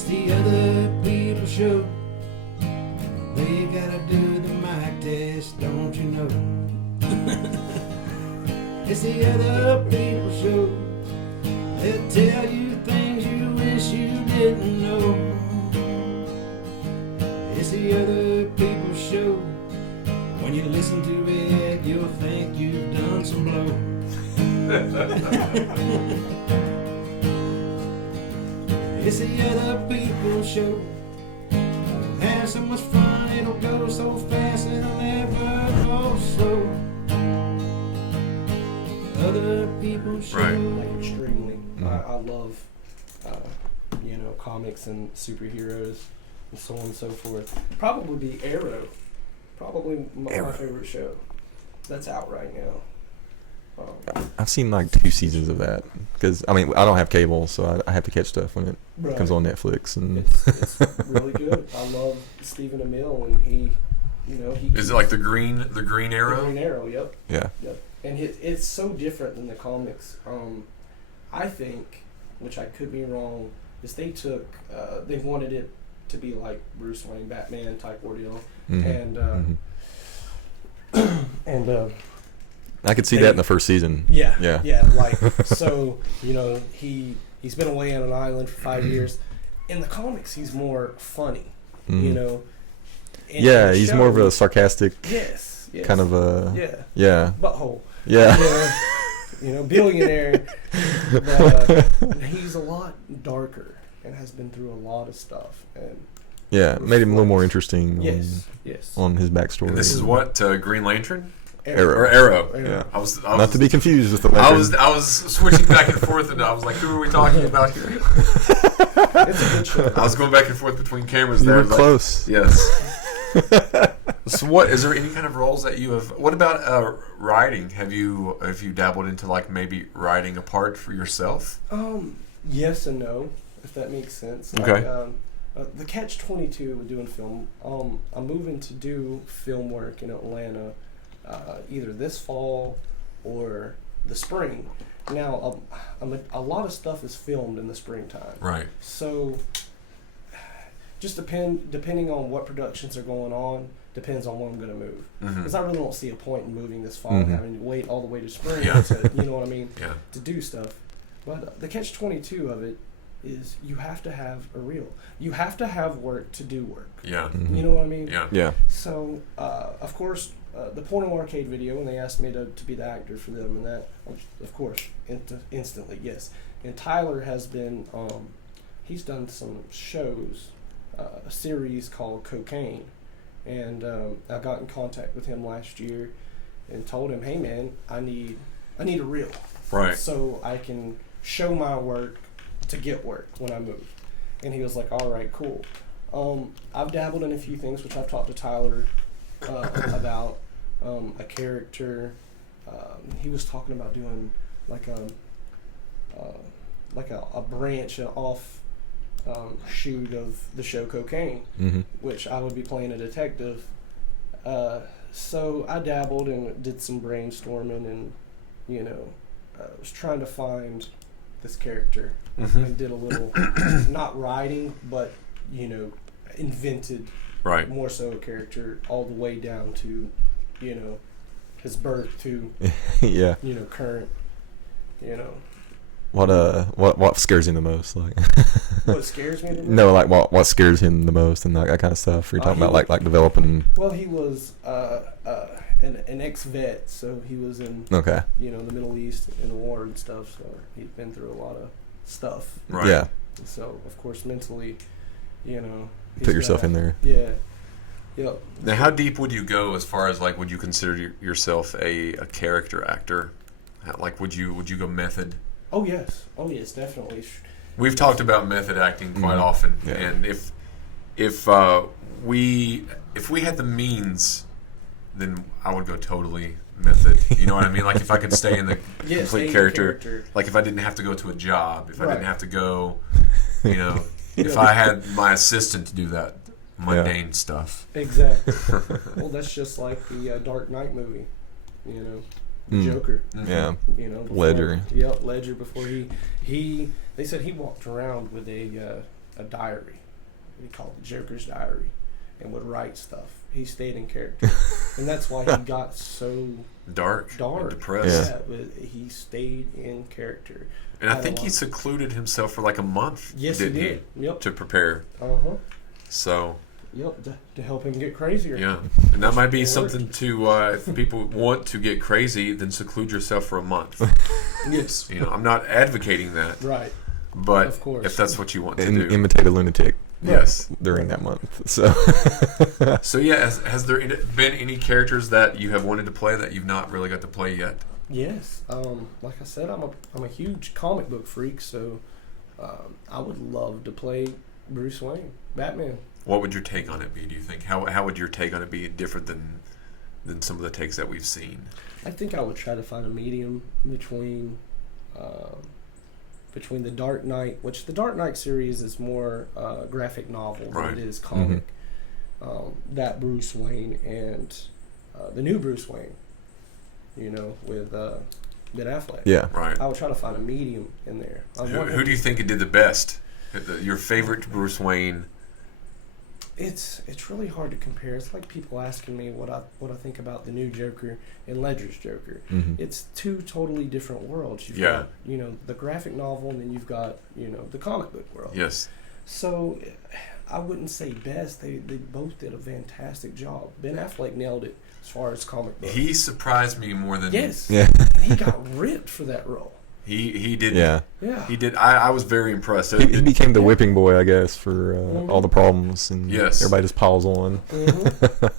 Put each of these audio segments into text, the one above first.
It's the other people show. They gotta do the mic test, don't you know? It's the other people show. They'll tell you things you wish you didn't know. It's the other people show. When you listen to it, you'll think you've done some blow. It's the other people show. We'll have so much fun, it'll go so fast, it'll never go slow. Other people show. Right. Like extremely. I love, comics and superheroes and so on and so forth. Probably be Arrow. Probably my favorite show. That's out right now. I've seen like 2 seasons of that because I don't have cable, so I have to catch stuff when it comes on Netflix. And it's really good. I love Stephen Amell, and he Is it like the Green Arrow? The Green Arrow, yep. Yeah. Yep. And it's so different than the comics. I think, which I could be wrong, is they wanted it to be like Bruce Wayne, Batman type ordeal, and I could see that in the first season. Yeah. Like, so, he's been away on an island for 5 years. In the comics, he's more funny, And yeah, he's more of a sarcastic yes. kind of a... Yeah. Butthole. Yeah. Billionaire. But he's a lot darker and has been through a lot of stuff. And yeah, it made him a little more interesting yes. on his backstory. And this is what, Green Lantern? Arrow. Or Arrow. Yeah. I was not to be confused with the Lantern. I was switching back and forth, and I was like, "Who are we talking about here?" It's a good show. I was going back and forth between cameras. You there. were close. Yes. So, what is there any kind of roles that you have? What about writing? Have you dabbled into like maybe writing a part for yourself? Yes and no, if that makes sense. Okay. Like, the catch-22 with doing film. I'm moving to do film work in Atlanta. Either this fall or the spring. Now, a lot of stuff is filmed in the springtime. Right. So, just depending on what productions are going on, depends on when I'm going to move. Because I really don't see a point in moving this fall and having to wait all the way to spring to, you know what I mean, to do stuff. But the catch-22 of it is you have to have a reel. You have to have work to do work. Yeah. You know what I mean? Yeah. So, of course, the Porno Arcade video, when they asked me to be the actor for them, and that, of course, instantly, yes. And Tyler has been, he's done some shows, a series called Cocaine, and I got in contact with him last year and told him, hey man, I need a reel. Right. So I can show my work to get work when I move. And he was like, all right, cool. I've dabbled in a few things, which I've talked to Tyler about a character. He was talking about doing like a branch, an off shoot of the show Cocaine, which I would be playing a detective. So I dabbled and did some brainstorming, and was trying to find this character and did a little not writing, but invented more so a character all the way down to his birth to current what scares him the most, like what scares me the most? No, like what scares him the most and that kind of stuff. You're talking about like developing. Well, he was an ex-vet, so he was in the Middle East in the war and stuff, so he'd been through a lot of stuff. Right. Yeah. So of course mentally, put yourself in there. Yeah. Yep. Now, how deep would you go as far as like, would you consider yourself a character actor? Like, would you go method? Oh yes, definitely. We've talked about method acting quite often, and if we had the means, then I would go totally method. You know what I mean? Like if I could stay in the complete character, like if I didn't have to go to a job, if I didn't have to go, if I had my assistant to do that mundane stuff. Exactly. Well, that's just like the Dark Knight movie, Joker. Yeah. Before, Ledger. Yep, Ledger. Before he they said he walked around with a a diary. He called it Joker's Diary, and would write stuff. He stayed in character, and that's why he got so dark, and depressed. Yeah, but he stayed in character. And I think he secluded himself for like a month. Yes, he did. Yep. To prepare. So. Yep, to help him get crazier. Yeah, and that might be something to if people want to get crazy, then seclude yourself for a month. Yes. You know, I'm not advocating that. Right. But of course, if that's what you want to do, imitate a lunatic. Yes. During that month. So. So yeah, has there been any characters that you have wanted to play that you've not really got to play yet? Yes. Like I said, I'm a huge comic book freak, so I would love to play Bruce Wayne, Batman. What would your take on it be, do you think? How would your take on it be different than some of the takes that we've seen? I think I would try to find a medium between the Dark Knight, which the Dark Knight series is more graphic novel than it is comic. That Bruce Wayne and the new Bruce Wayne, you know, with Ben Affleck. Yeah. Right. I would try to find a medium in there. Who do you think did the best? Your favorite Bruce Wayne? It's really hard to compare. It's like people asking me what I think about the new Joker and Ledger's Joker. It's two totally different worlds. You've got, you know, the graphic novel, and then you've got, you know, the comic book world. Yes. So I wouldn't say best. They both did a fantastic job. Ben Affleck nailed it as far as comic book. He surprised me more than Yeah. And he got ripped for that role. He did. Yeah. He did. I was very impressed. He became the whipping boy, I guess, for all the problems, and everybody just piles on.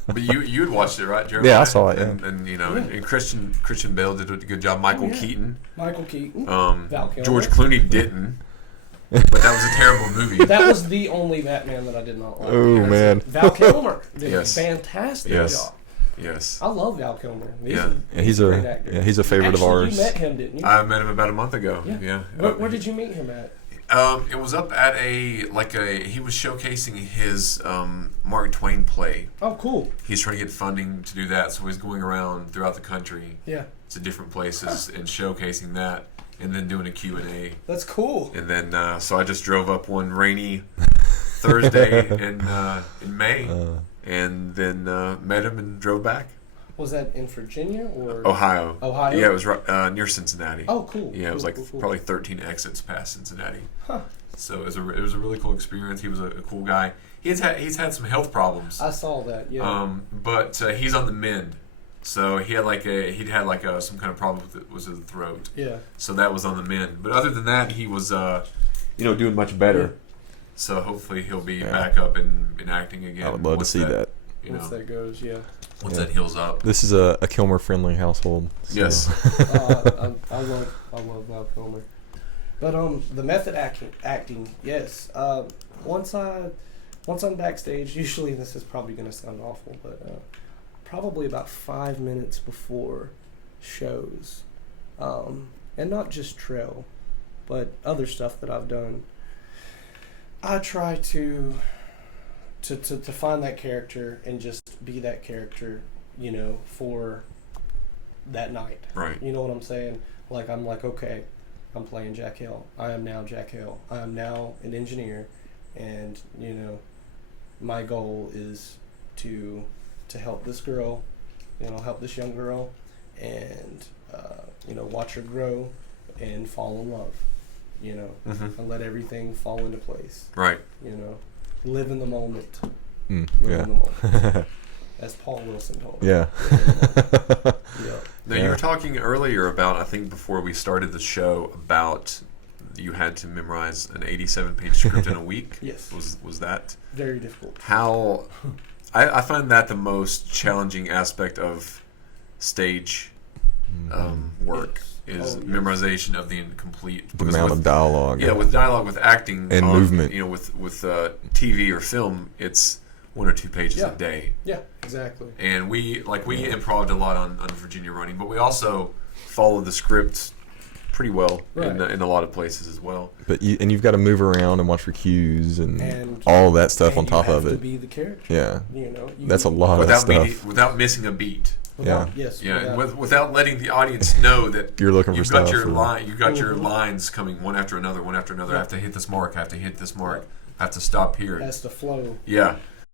But you had watched it, right, Jeremiah? Yeah, I saw it. Yeah. And you know, and Christian Bale did a good job. Michael Keaton. Val Kilmer. George Clooney didn't. But that was a terrible movie. That was the only Batman that I did not like. Oh man, Val Kilmer did a fantastic job. Yes. I love Val Kilmer. He's a favorite of ours. You met him, didn't you? I met him about a month ago. Yeah. Where did you meet him at? It was up at he was showcasing his Mark Twain play. Oh, cool. He's trying to get funding to do that, so he's going around throughout the country. Yeah. To different places and showcasing that, and then doing a Q&A. That's cool. And then so I just drove up one rainy Thursday in May, and then met him and drove back. Was that in Virginia or Ohio? Yeah, it was right, near Cincinnati. Oh, cool. Yeah, it was cool. probably 13 exits past Cincinnati. Huh. So it was a really cool experience. He was a cool guy. He's had some health problems. I saw that. Yeah. But he's on the mend. So he'd had some kind of problem with his throat. Yeah. So that was on the mend. But other than that, he was doing much better. Yeah. So hopefully he'll be back up in acting again. I would love to see that. Once that goes, Once that heals up. This is a Kilmer friendly household. So. Yes. I love Val Kilmer. But the method acting, yes. Once I'm backstage, usually this is probably going to sound awful, but probably about 5 minutes before shows, and not just trail, but other stuff that I've done, I try to find that character and just be that character, you know, for that night. Right. You know what I'm saying? I'm like, okay, I'm playing Jack Hill. I am now Jack Hill. I am now an engineer, and, you know, my goal is to help this girl, you know, help this young girl, and, you know, watch her grow and fall in love, you know, and let everything fall into place. Right. You know, live in the moment. In the moment. As Paul Wilson told me. Yeah. Now, you were talking earlier about, I think before we started the show, about you had to memorize an 87-page script in a week. Yes. Was that? Very difficult. How... I find that the most challenging aspect of stage work is memorization of the incomplete. The amount of dialogue. Yeah, with dialogue, with acting. And movement. You know, with TV or film, it's 1 or 2 pages a day. Yeah, exactly. And we improv'd a lot on Virginia Running, but we also followed the script pretty well in a lot of places as well. But you've got to move around and watch for cues and all that stuff on top of it. To be the character. Yeah. You know, that's a lot of stuff. Without missing a beat. Yes. Yeah. Without letting the audience know that you're looking for you've stuff. got your line. You've got your lines coming one after another. I have to hit this mark. I have to hit this mark. I have to stop here. It has to flow. Yeah.